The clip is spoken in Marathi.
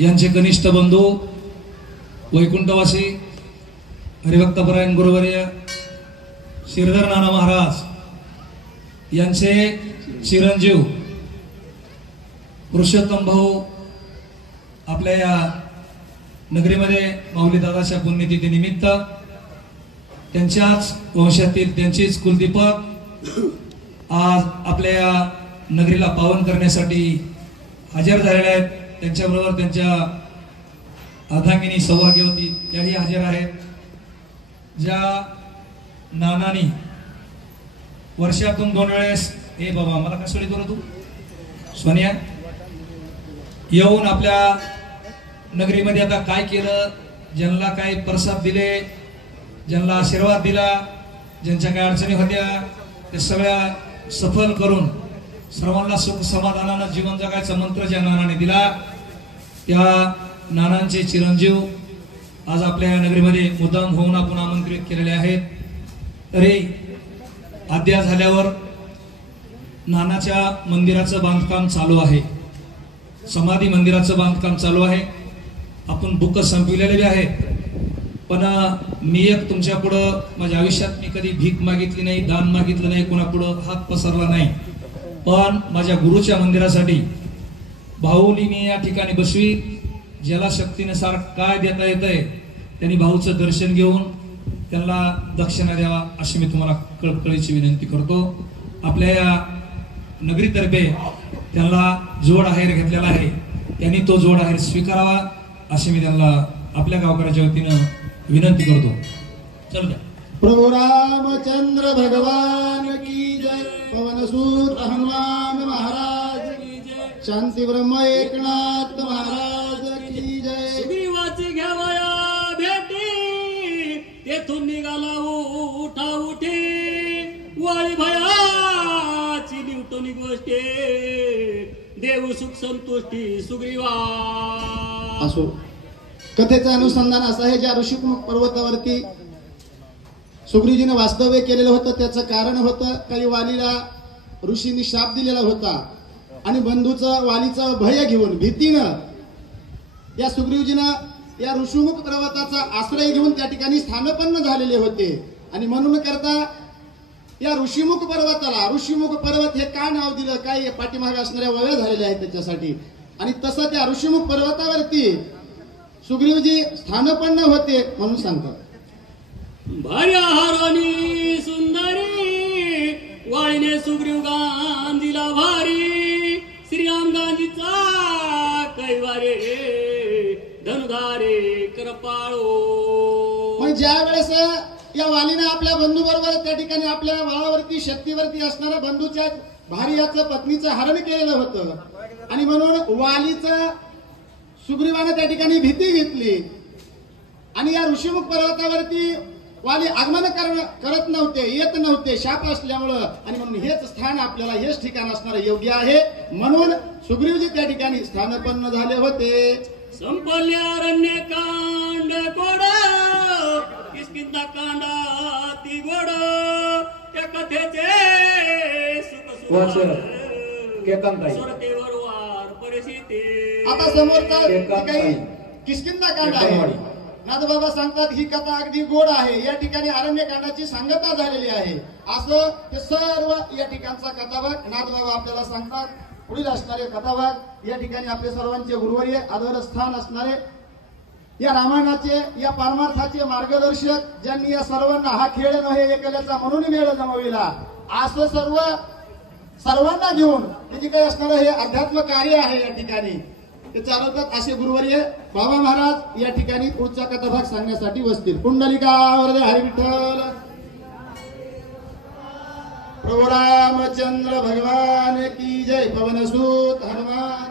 यांचे कनिष्ठ बंधू वैकुंठवासी हरिभक्तपरायण गुरुवर्य श्रीधर नाना महाराज यांचे चिरंजीव पुरुषोत्तम भाऊ आपल्या या नगरीमध्ये माऊली दादाच्या पुण्यतिथी निमित्त त्यांच्याच वंशातील त्यांचेच कुलदीपक आज आपल्या या नगरीला पावन करण्यासाठी हजर झालेले आहेत। त्यांच्याबरोबर त्यांच्या अर्धांगिनी सौभाग्यवती त्याही हजर आहेत। ज्या नानानी वर्षातून 2 वेळेस हे बाबा मला काय सोडी करू तू सोनिया येऊन आपल्या नगरीमध्ये आता काय केलं, ज्यांना काय प्रसाद दिले, ज्यांना आशीर्वाद दिला, ज्यांच्या काय अडचणी होत्या ते सगळ्या सफल करून सर्वांना सुख समाधानानं जीवन जगायचा मंत्र ज्या नानाने दिला त्या नानांचे चिरंजीव आज आपल्या नगरीमध्ये मुद्दाम होऊन आपण आमंत्रित केलेले आहेत। तरी अद्याप झाल्यावर नानाच्या मंदिराचं बांधकाम चालू आहे, समाधी मंदिराचं बांधकाम चालू आहे। आपण बुक संपविलेले आहेत, पण मी एक तुमच्या पुढं माझ्या आयुष्यात मी कधी भीक मागितली नाही, दान मागितलं नाही, कोणापुढं हात पसरला नाही, पण माझ्या गुरुच्या मंदिरासाठी भाऊली मी या ठिकाणी बसवी। ज्याला शक्तीनुसार काय देता येतंय त्यांनी भाऊचं दर्शन घेऊन त्यांना दक्षिणा द्यावा अशी मी तुम्हाला कळकळीची विनंती करतो। आपल्या या नगरीतर्फे त्यांना जोड आहेर घेतलेला आहे, त्यांनी तो जोड आहेर स्वीकारावा अशी मी त्यांना आपल्या गावकऱ्याच्या वतीनं विनंती करतो। चल द्या। प्रभु रामचंद्र भगवान की जय, पवनसूत हनुमान महाराज की जय, शांती ब्रह्म एकनाथ महाराज की जय। सुग्रीवाची घ्यावया भेटी तेथून निघाला उठा उठी, वाळी भयाची निवटोनी गोष्टी देव सुख संतुष्टी सुग्रीवा। असो कथेचं अनुसंधान असं आहे, ज्या ऋषिकुमार पर्वतावरती सुग्रीवजीने वास्तव्य केलेलं होतं त्याचं कारण होतं काही वालीला ऋषींनी शाप दिलेला होता आणि बंधूचं वालीचं भय घेऊन भीतीनं या सुग्रीवजीनं या ऋषिमुख पर्वताचा आश्रय घेऊन त्या ठिकाणी स्थानपन्न झालेले होते। आणि म्हणून करता या ऋषिमुख पर्वताला ऋषिमुख पर्वत हे का नाव दिलं, काय पाठीमागे असणाऱ्या वव्या झालेल्या आहेत त्याच्यासाठी। आणि तसं त्या ऋषिमुख पर्वतावरती सुग्रीवजी स्थानपन्न होते म्हणून सांगतात। भार्या हारानी सुंदरी वाळीने सुग्रीव गांधीला भारी, श्रीराम गांधीचा कैवारे धनुधारे कृपाळो। मग ज्या वेळेस या वालीने आपल्या बंधू बरोबर त्या ठिकाणी आपल्या वाळावरती शक्तीवरती असणाऱ्या बंधूच्या भार्याचं पत्नीचं हरण केलेलं होतं आणि म्हणून वालीचं सुग्रीवाने त्या ठिकाणी भीती घेतली आणि या ऋषिमुख पर्वतावरती वाली आगमन करत नव्हते, येत नव्हते शाप असल्यामुळं। आणि म्हणून हेच स्थान आपल्याला हेच ठिकाण असणारे योग्य आहे म्हणून सुग्रीवजी त्या ठिकाणी स्थानपन्न झाले होते। संपल्यारण्य कांड गोड किष्किंधा कांडा ती गोड त्या कथेचे सुख सुरतेवर वार परिस्थिती। आता समोर काही किष्किंधा कांड आहे, नाथबाबा सांगतात ही कथा अगदी गोड आहे, या ठिकाणी अरण्यकांडाची सांगता झालेली आहे असं हे सर्व या ठिकाणचा कथाभाग नाथबाबा आपल्याला सांगतात। पुढील असणारे कथाभाग या ठिकाणी आपले सर्वांचे गुरुवर्य आदरस्थान असणारे या रामायणाचे या परमार्थाचे मार्गदर्शक ज्यांनी या सर्वांना हा खेळ नव्हे एकल्याचा म्हणून मेळ जमविला असं सर्वांना घेऊन जे काही असणारं हे अध्यात्म कार्य आहे या ठिकाणी ते चालवतात असे गुरुवर्य बाबा महाराज या ठिकाणी पुढचा कथाभाग सांगण्यासाठी बसतील। पुंडलिका वरदे हरी विठ्ठल। प्रभु रामचंद्र भगवान की जय, पवनसूत हनुमान